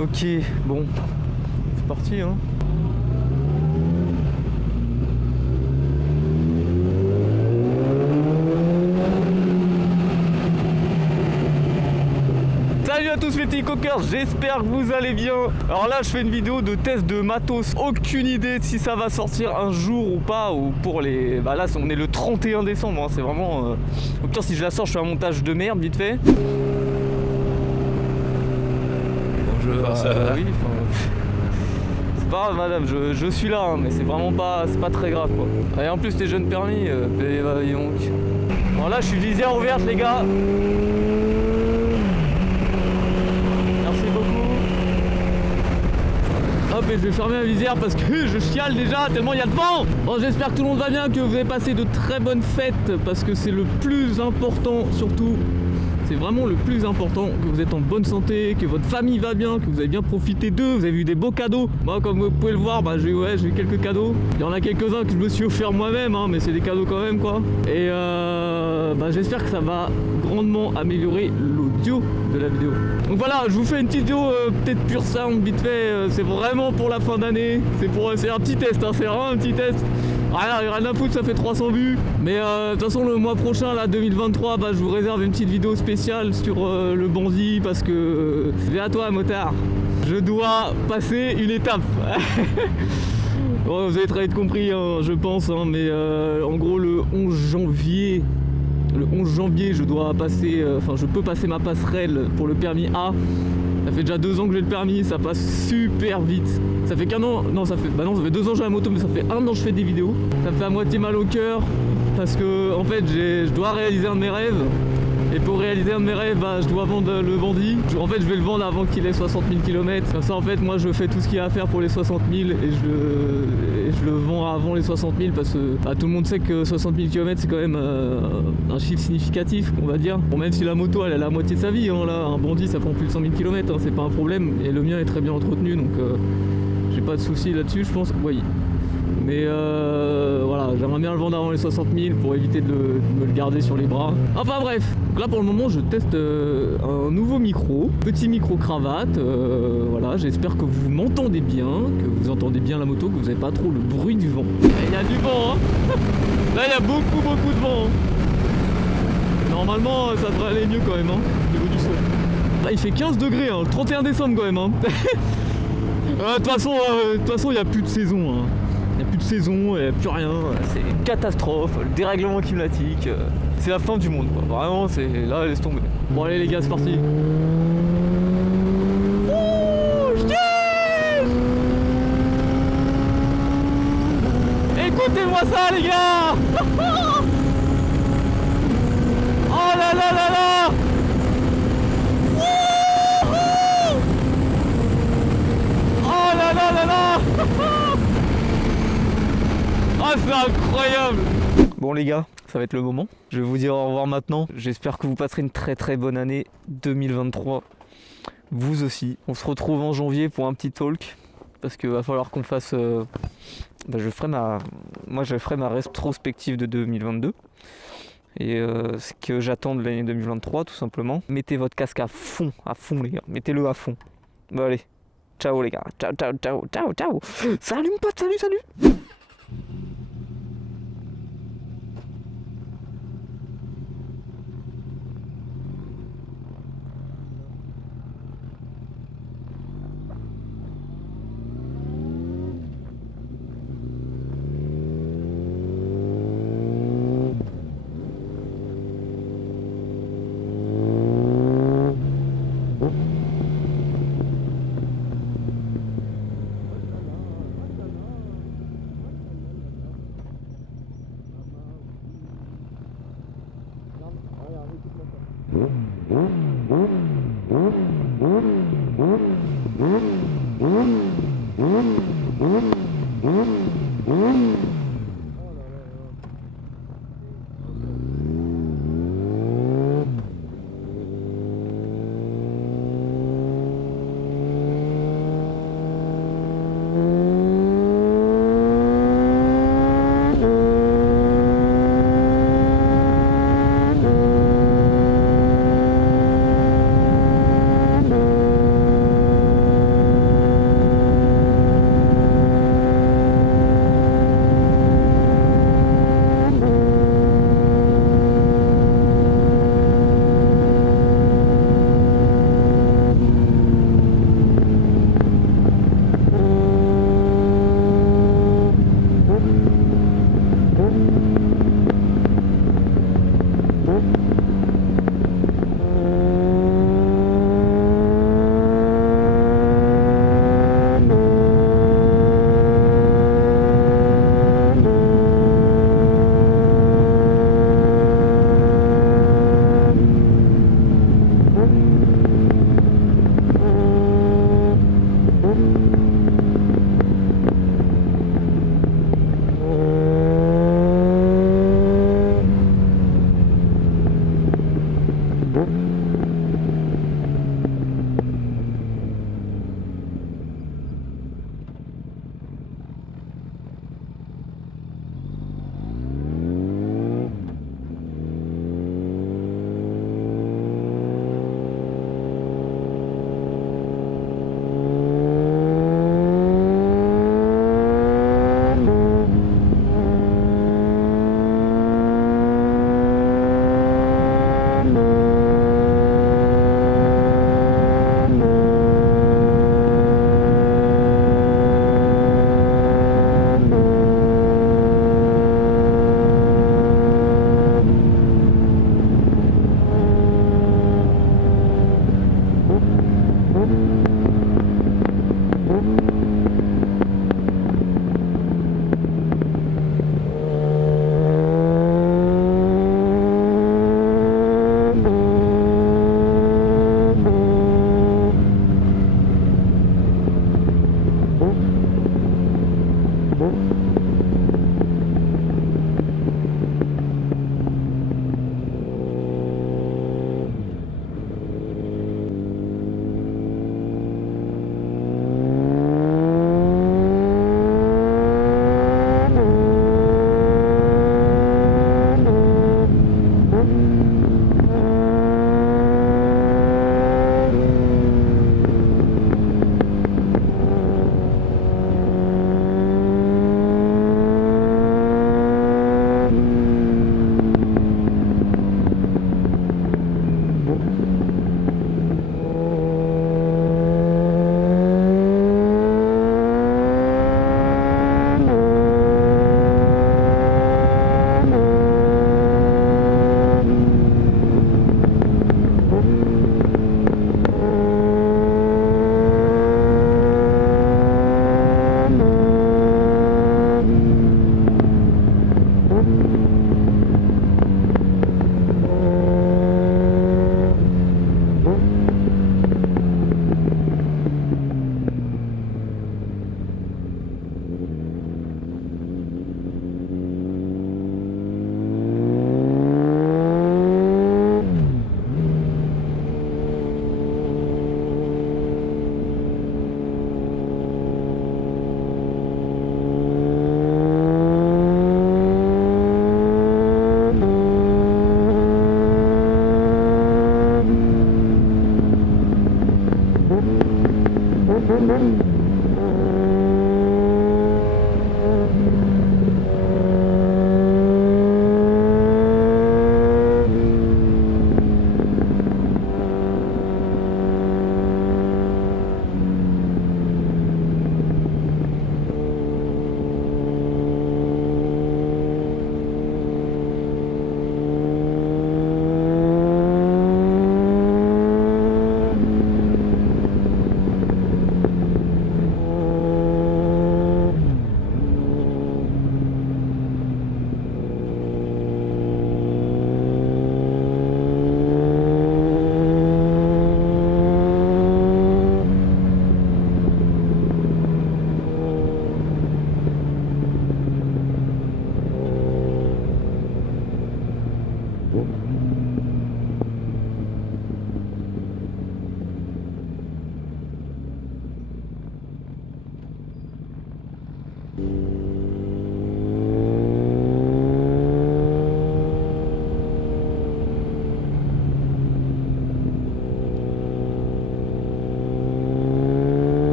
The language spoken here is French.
Ok, bon, c'est parti hein. Salut à tous les petits coqueurs, j'espère que vous allez bien. Alors là je fais une vidéo de test de matos. Aucune idée de si ça va sortir un jour ou pas. Ou pour les... Bah là on est le 31 décembre hein. C'est vraiment... Au pire si je la sors je fais un montage de merde vite fait. Bonjour, ça va? Oui, c'est pas grave madame, je suis là hein, mais c'est vraiment pas... C'est pas très grave quoi. Et en plus t'es jeune permis, bah, dis donc. Bon là je suis visière ouverte les gars. Hop, et je vais fermer la visière parce que je chiale déjà tellement il y a de vent. Bon, j'espère que tout le monde va bien, que vous avez passé de très bonnes fêtes parce que c'est le plus important surtout. C'est vraiment le plus important, que vous êtes en bonne santé, que votre famille va bien, que vous avez bien profité d'eux, vous avez eu des beaux cadeaux. Moi comme vous pouvez le voir, bah, j'ai eu quelques cadeaux. Il y en a quelques-uns que je me suis offert moi-même, hein, mais c'est des cadeaux quand même quoi. Et bah, j'espère que ça va grandement améliorer l'audio de la vidéo. Donc voilà, je vous fais une petite vidéo peut-être pure sound vite fait, c'est vraiment pour la fin d'année. C'est un petit test, hein, c'est vraiment un petit test. Rien à foutre, ça fait 300 vues. Mais de toute façon le mois prochain, là 2023, bah, je vous réserve une petite vidéo spéciale sur le bandit parce que c'est à toi motard. Je dois passer une étape. Bon, vous avez très vite compris hein, je pense, hein, mais en gros le 11 janvier, je dois passer, je peux passer ma passerelle pour le permis A. Ça fait déjà 2 ans que j'ai le permis, ça passe super vite. Ça fait qu'un an, ça fait 2 ans que j'ai la moto, mais ça fait 1 an que je fais des vidéos. Ça me fait à moitié mal au cœur parce que en fait je dois réaliser un de mes rêves. Et pour réaliser un de mes rêves, bah, je dois vendre le bandit. En fait je vais le vendre avant qu'il ait 60 000 km. Comme ça en fait moi je fais tout ce qu'il y a à faire pour les 60 000 et je le vends avant les 60 000 parce que bah, tout le monde sait que 60 000 km c'est quand même un chiffre significatif on va dire. Bon, même si la moto elle a la moitié de sa vie, hein, là un bandit ça prend plus de 100 000 km, hein, c'est pas un problème. Et le mien est très bien entretenu donc j'ai pas de soucis là-dessus je pense. Oui. Mais voilà, j'aimerais bien le vendre avant les 60 000 pour éviter de me le garder sur les bras. Enfin bref, donc là pour le moment je teste un nouveau micro, petit micro cravate, voilà, j'espère que vous m'entendez bien, que vous entendez bien la moto, que vous n'avez pas trop le bruit du vent. Il y a du vent, hein. Là il y a beaucoup de vent. Hein. Normalement ça devrait aller mieux quand même, hein, au niveau du son. Là il fait 15 degrés, hein, le 31 décembre quand même. Hein. De toute façon il n'y a plus de saison. Hein. Il n'y a plus de saison, il n'y a plus rien, c'est une catastrophe, le dérèglement climatique, c'est la fin du monde quoi, vraiment c'est là laisse tomber. Bon allez les gars c'est parti. Écoutez-moi ça les gars. Oh là là là là. Oh là là là là. Ah c'est incroyable. Bon les gars, ça va être le moment. Je vais vous dire au revoir maintenant. J'espère que vous passerez une très bonne année 2023. Vous aussi. On se retrouve en janvier pour un petit talk. Parce qu'il va falloir qu'on fasse... je ferai ma rétrospective de 2022. Et ce que j'attends de l'année 2023 tout simplement. Mettez votre casque à fond les gars. Mettez-le à fond. Bon allez. Ciao les gars. Ciao. Salut mon pote, salut.